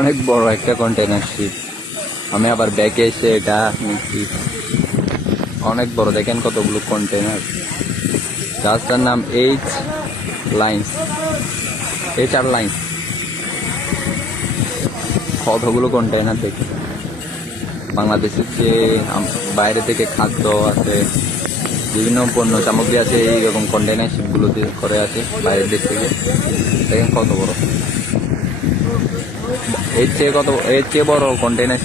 অনেক বড় একটা কন্টেনার শিপ। আমি আবার ব্যাকে এসে এটা নিচ্ছি। অনেক বড়, দেখেন কতগুলো কন্টেনার। জাহাজটার নাম লাইন্স HR লাইন্স। কতগুলো কন্টেনার দেখি। বাংলাদেশের যে বাইরে থেকে খাদ্য আছে, বিভিন্ন পণ্য সামগ্রী আছে, এইরকম কন্টেনার শিপগুলোতে করে আছে বাইরের দেশ থেকে। দেখেন কত বড়, এর চেয়ে বড় কন্টেনার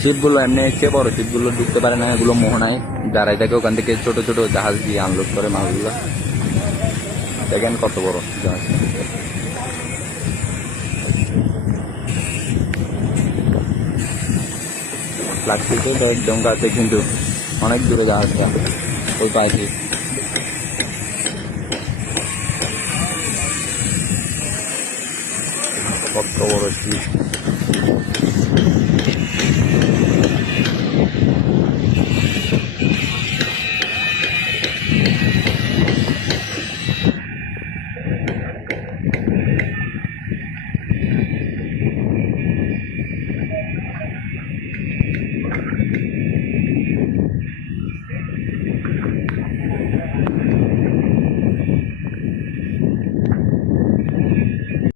শিপগুলো এমনি এর চেয়ে বড় শিপগুলো ঢুকতে পারে না। এগুলো মোহনায় দাঁড়ায় থাকে, ওখান থেকে ছোট ছোট জাহাজ দিয়ে আনলোড করে মালগুলো। দেখেন কত বড় জাহাজ। প্লাস্টিকের ডোঙ্গা আছে, কিন্তু অনেক দূরে জাহাজটা, ওই পাশে। কত বড় শিপ।